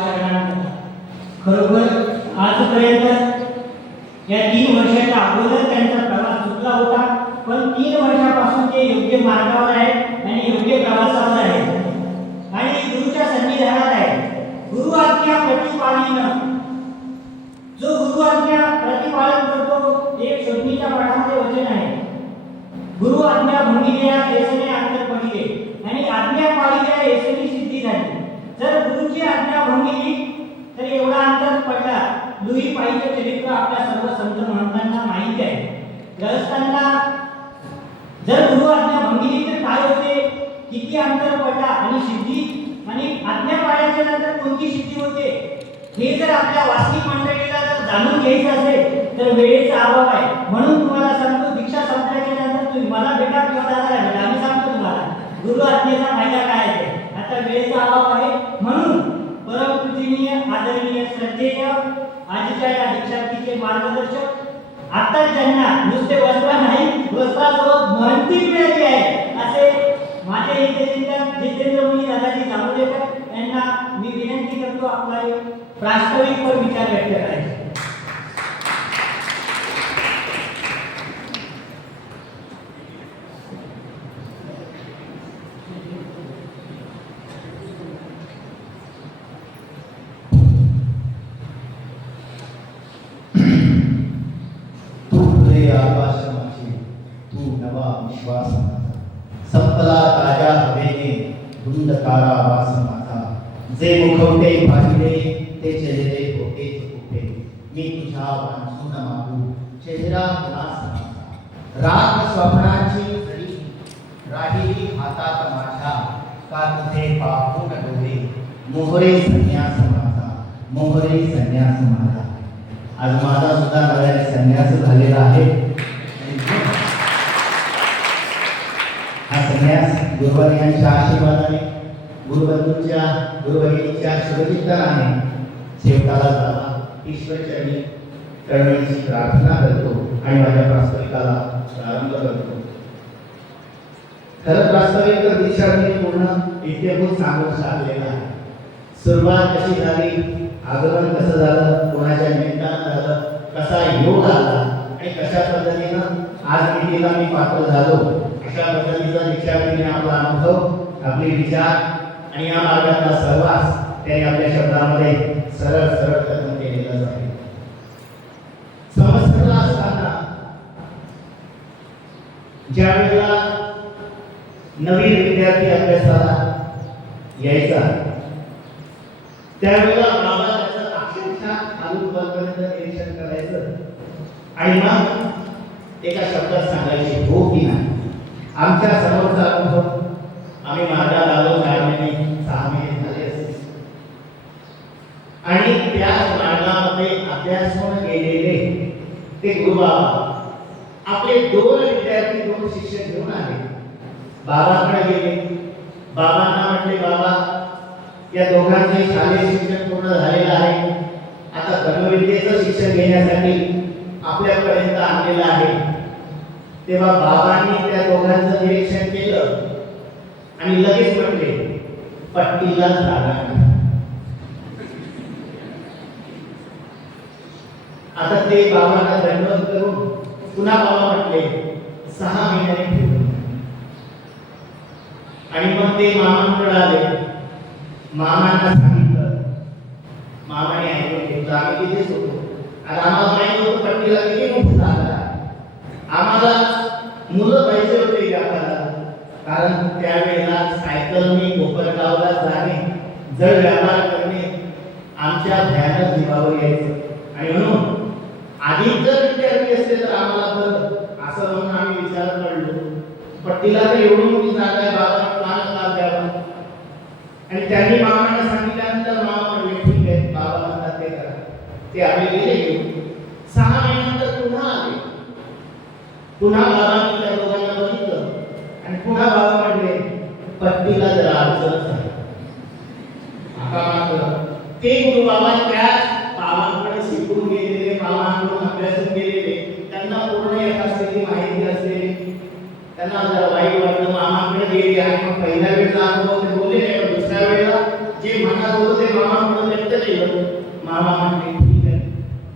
खरोखर आजपर्यंत या 3 वर्षाच्या अगोदर त्यांचा प्रवास चुकला होता, पण 3 वर्षापासून ते योग्य मार्गावर आहेत आणि योग्य प्रवासावर आहेत आणि गुरुच्या सन्निधानात आहेत. गुरु आज्ञा प्रतिपालनं, जो गुरु आज्ञा प्रतिपालन करतो एक शोधनीच्या पाठामध्ये वचन आहे, गुरु आज्ञा भंगिल्या ऐसने अंतर पडिले आणि आज्ञा पाळिल्या ऐसनी सिद्धी झाली. जर गुरुची आज्ञा भंगली तर एवढा अंतर पडला. लुई पाईचे चरित्र आपल्या सर्व संत महंतांना माहिती आहे. ग्रहस्थांना जर गुरु आज्ञा भंगली तर काय होते, किती अंतर पडला आणि सिद्धी आणि आज्ञा पाळल्याच्या नंतर कोणती सिद्धी होते हे जर आपल्या वास्तविक मंडळीला जर जाणून घ्यायचं असेल तर वेळेचा अभाव आहे. म्हणून तुम्हाला सांगतो, दीक्षा संपल्याच्या नंतर तुम्ही मला भेटा किंवा दादाला भेटा, आम्ही सांगतो तुम्हाला गुरु आज्ञेचा फायदा काय आहे. आता वेळेचा अभाव आहे म्हणून परमपूजनीय आदरणीय श्रद्धेय आजच्या या दीक्षांतीचे मार्गदर्शक, आता ज्यांना नुसते वस्त्र नाही वस्त्रासोबत महंती मिळाली आहे असे माझे इथे चिंतक जितेंद्रमुनी दादाजी जांभूळेकर यांना मी विनंती करतो आपला प्रास्ताविक व विचार व्यक्त करायचे. तू नवा विश्वास माझा, संपला ताज्या हवेने धुंदकारा वास माझा. जे मुखवटे पाहिले ते चेहरे होतेच कुठे, मी तुझ्या वांछून मागू चेहरा उदास माझा. राग स्वप्नाची जरी राहिली हातात माझ्या, का तुझे पाहून डोळे मोहरे संन्यास माझा, मोहरे संन्यास माझा. आज माझा सुद्धा नव्याने संन्यास झालेला आहे. हा संन्यास गुरुवर्यांच्या आशीर्वादाने, गुरुबंधूंच्या गुरुभगिनीच्या शुभचिंतनाने शेवटाला जावा ईश्वरचरणी करण्याची प्रार्थना करतो आणि माझ्या प्रास्ताविकाला प्रारंभ करतो. खरं प्रास्ताविक दीक्षांती पूर्ण इत्यभूत सांगून साधलेला आहे. सुरुवात कशी झाली, आगमन कसं झालं, कोणाच्या निमित्तानं झालं, कसा योग आला आणि कशा पद्धतीनं आज विधीला मी पात्र झालो, अशा पद्धतीचा दीक्षांतीने आपला अनुभव, आपले विचार आणि या मार्गाचा सहवास त्यांनी आपल्या शब्दामध्ये सरळ सरळ कथन केलेलं आहे. समजला असताना ज्या वेळेला नवीन विद्यार्थी अभ्यासाला यायचा त्यावेळेला बाबा त्याचं अक्षरशः खालून वरपर्यंत निरीक्षण करायचं आणि मग एका शब्दात सांगायचे हो की नाही. आमच्या समोरचा अनुभव, आम्ही मार्गात आलो 4 महिने 6 महिने झाले असते आणि त्याच मार्गामध्ये अभ्यास होऊन गेलेले ते गुरुबाबा आपले 2 विद्यार्थी 2 शिक्षक घेऊन आले. बाबांकडे गेले. बाबांना म्हटले, बाबा या दोघांचे शालेय शिक्षण पूर्ण झालेलं आहे, आता कर्मविद्येचं शिक्षण घेण्यासाठी आपल्यापर्यंत आणलेलं आहे. तेव्हा बाबांनी त्या दोघांचं निरीक्षण केलं आणि लगेच म्हटले, पट्टीला जागा नाही. आता ते बाबांना दंडवत करून पुन्हा बाबा म्हटले 6 महिन्याने ठेवलं आणि मग ते मामांकडे आले. मामांना सांगितलं, मामाने ऐकून घेतलं. आम्ही तिथेच होतो आणि आम्हाला माहिती होतं पट्टीला किती मोठी जागा आहे. आम्हाला मुलं पाहिजे होते व्यापाराला, कारण त्यावेळेला सायकलने कोपरगावला जाणे, जड व्यापार करणे आमच्या भयानक जीवावर यायचं आणि म्हणून आधी जर विद्यार्थी असते तर आम्हाला बरं असं म्हणून आम्ही विचारात पडलो, पट्टीला तर एवढी मोठी जागा आहे, बाबा प्लॅन द्यावा. आणि त्यांनी मामांना सांगितल्यानंतर मामा म्हणले ठीक आहे, बाबा म्हणतात ते करा. ते आले गेले. 6 महिन्यानंतर पुन्हा आले. पुन्हा बाबांनी त्या दोघांना बघितलं आणि पुन्हा बाबा म्हटले पट्टीला जरा अडचणच आहे. आता मात्र ते गुरु बाबा त्याच बाबांकडे शिकून गेलेले, बाबांकडून अभ्यासून गेलेले, त्यांना पूर्ण यथास्थिती माहिती असलेले, त्यांना जरा वाईट वाटलं, मामांकडे गेले आणि मग पहिल्या वेळेला अनुभव ते बोलले नाही, पण दुसऱ्या वेळेला जे मनात होतं ते मामांकडे व्यक्त मामा म्हणले ठीक आहे,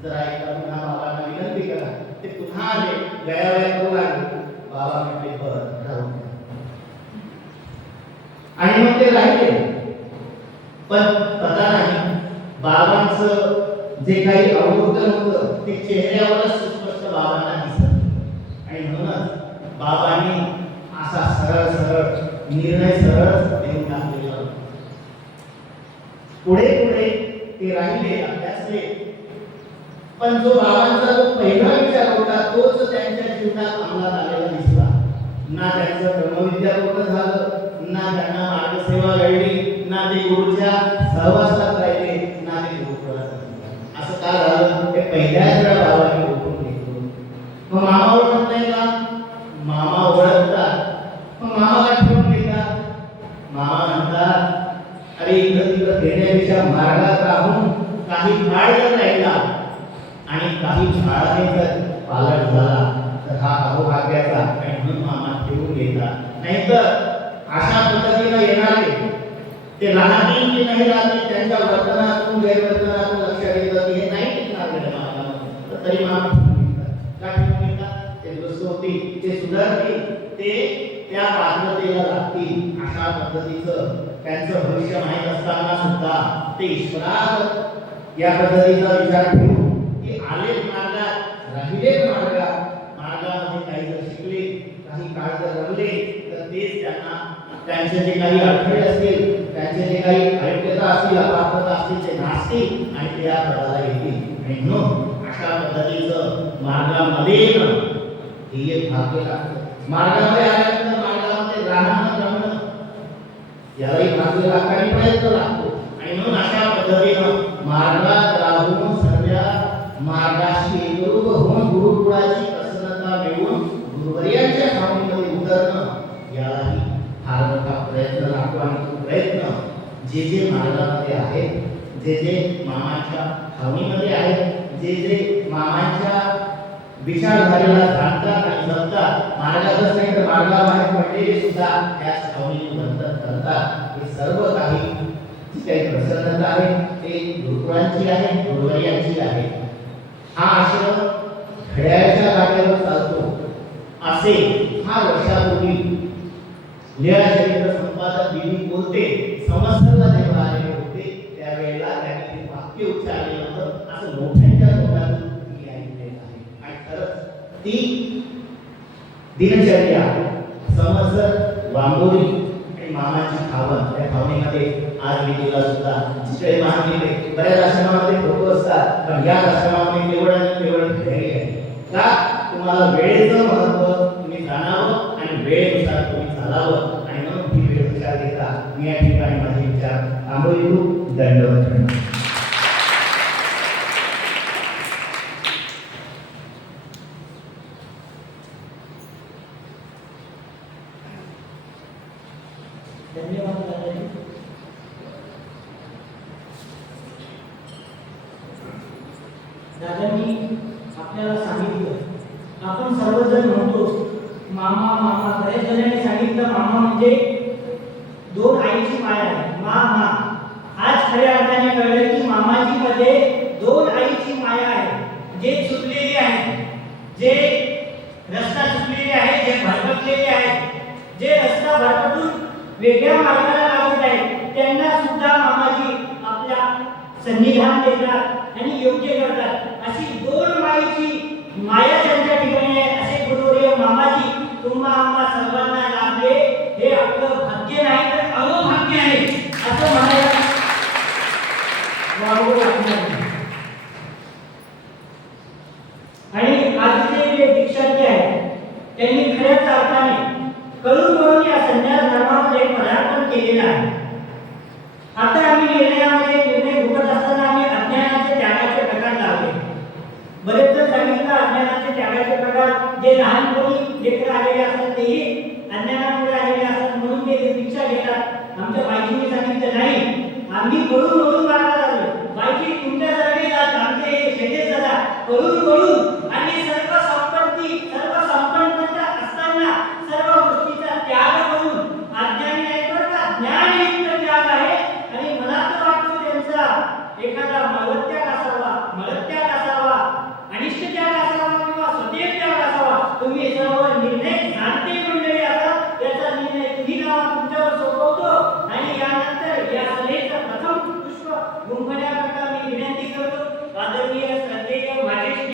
जरा एकदा पुन्हा बाबांना विनंती करा. ते पुन्हा आले, गयावया करू लागले. बाबा म्हणले बरं राहू द्या. आणि मग ते राहिले. पण पता नाही बाबांचं जे काही अवलोकन होतं ते चेहऱ्यावरच सुस्पष्ट बाबांना दिसत. आणि म्हणूनच बाबांनी असा सरळ सरळ निर्णय सरळ देऊन टाकलेला होता. पुढे पुढे ते राहिले, अभ्यासले. पण जो बाबांचा जो पहिला विचार होता तोच त्यांच्या जीवनात अंमलात आलेला दिसला. ना त्यांचं ब्रह्मविद्या पूर्ण झालं, ना त्यांना मार्गसेवा घडली, ना ते गुरुच्या सहवासात राहिले, ना ते गुरुकुळात. असं का झालं? ते पहिल्याच वेळा बाबांनी ओळखून घेतलं. मग मामा ओळखत नाही का? मामा ओळखतात. मग मामाला ठेवून घेतात. मामा म्हणतात अरे इकडं तिकडं फिरण्यापेक्षा मार्गात राहून काही काळ जर राहिला आणि काही काळाने जर पालट झाला तर हा अहोभाग्याचा. आणि म्हणून मामा ठेवून घेतात. नाहीतर अशा पद्धतीने येणारे ते राहतील की नाही राहतील त्यांच्या वर्तनातून गैरवर्तनातून लक्षात येतं की हे नाही टिकणार गेलं मामाला. तरी मामा ठेवून घेतात. का ठेवून घेतात? ते दुरुस्त होतील, ते सुधारतील, ते त्या पात्रतेला लागतील. अशा पद्धतीचं त्यांचं भविष्य माहीत असताना सुद्धा ते ईश्वरात या पद्धतीचा विचार ठेवून की आले मार्गात राहिले मार्गात, मार्गामध्ये काही जर शिकले, काही काळ जर रमले तर तेच त्यांना त्यांचे जे काही अडथळे असतील, त्यांचे जे काही अयोग्यता असतील, अपात्रता असतील ते नासतील आणि ते या पदाला येतील. आणि म्हणून अशा पद्धतीचं मार्गामध्ये येणं हे एक भाग्य लागतं. मार्गामध्ये आल्यानंतर मार्गामध्ये राहणं रमणं यालाही भाग्य लागतं आणि प्रयत्न लागतो. आणि म्हणून अशा पद्धतीनं मार्गात राहून सध्या मार्गाशी एकरूप होऊन गुरुकुळाची प्रसन्नता मिळवून गुरुवर्यांच्या छावणीमध्ये उतरणं यालाही फार मोठा प्रयत्न लागतो. आणि तो प्रयत्न जे जे मार्गामध्ये आहेत, जे जे मामाच्या छावणीमध्ये आहेत, जे जे मामाच्या विचारधारेला जाणतात आणि जपतात, मार्गातच नाही तर मार्गाबाहेर पडलेले सुद्धा त्या छावणीने वर्तन करतात. हे सर्व काही जी काही प्रसन्नता आहे ते गुरुकुळांची आहे, गुरुवर्यांची आहे. हा आश्रम घड्याळाच्या काट्यावर चालतो असे हा वर्षापूर्वी लीळाचरित्र संपादक बीबी बोलते समस्तला जेव्हा आलेले होते त्यावेळेला त्यांनी वाक्य उच्चारलेलं होतं. असं मोठ्यांच्या तोंडातून मी ऐकलेलं आहे. आणि खरंच ती दिनचर्या समस्त वांबोरी आणि मामाची खावण त्या खावणीमध्ये आज मी तुला सुद्धा जिकडे मागणी बऱ्याच आश्रमामध्ये फोटो असतात, पण या आश्रमामध्ये केवळ आणि केवळ घरी आहे. का? तुम्हाला वेळेचं महत्त्व तुम्ही जाणावं आणि वेळेनुसार तुम्ही चालावं. आणि म्हणून ही वेळ विचार घेता मी या ठिकाणी माझे विचार थांबवितो. दंडवत. धन्यवाद दादाजी. दादांनी आपल्याला सांगितलं, आपण सर्वजण म्हणतो मामा मामा. बरेच जणांनी सांगितलं मामा म्हणजे दोन आईची माया आहे, मा. आज खऱ्या अर्थाने कळलं की मामाजी मध्ये दोन आईची माया आहे. जे चुकलेले आहे, जे रस्ता चुकलेले आहे, जे भरकटलेले आहे, जे रस्ता भरकटून वेगळ्या मार्गाला लागत आहेत, त्यांना सुद्धा मामाजी आपल्या सन्निधान देतात आणि योग्य करतात. अशी दोन माईची माया त्यांच्या ठिकाणी आहे. असे गुरुवर्य मामाजी तुम्हा आम्हा सर्वांना लाभले, हे आपलं भाग्य नाही तर अहोभाग्य आहे असं म्हणायला वावगं लागणार नाही. आणि आजचे जे दीक्षार्थी आहेत त्यांनी खऱ्याच अर्थाने करून म्हणून या संन्यास धर्मात एक पदार्पण केलेलं आहे. आता आम्ही निर्णय भोगत असताना आम्ही अज्ञानाचे त्यागाचे प्रकार लावले. बरेच जण सांगितलं अज्ञानाचे त्यागाचे प्रकार, जे लहानपणी लेकर आलेले असतात तेही अज्ञानामुळे आलेले असतात म्हणून ते दीक्षा घेतात. आमच्या बाईजींनी सांगितलं नाही, आम्ही करून मार्गात आलो. बाईजी तुमच्यासारखे जात आमचे हे शेते सदा करून आणि सर्व संपन्नता असताना सर्व गोष्टीचा त्याग करून अज्ञानी नाही तर ज्ञानयुक्त त्याग आहे. आणि मला तर वाटतं त्यांचं एखादा मालवत्या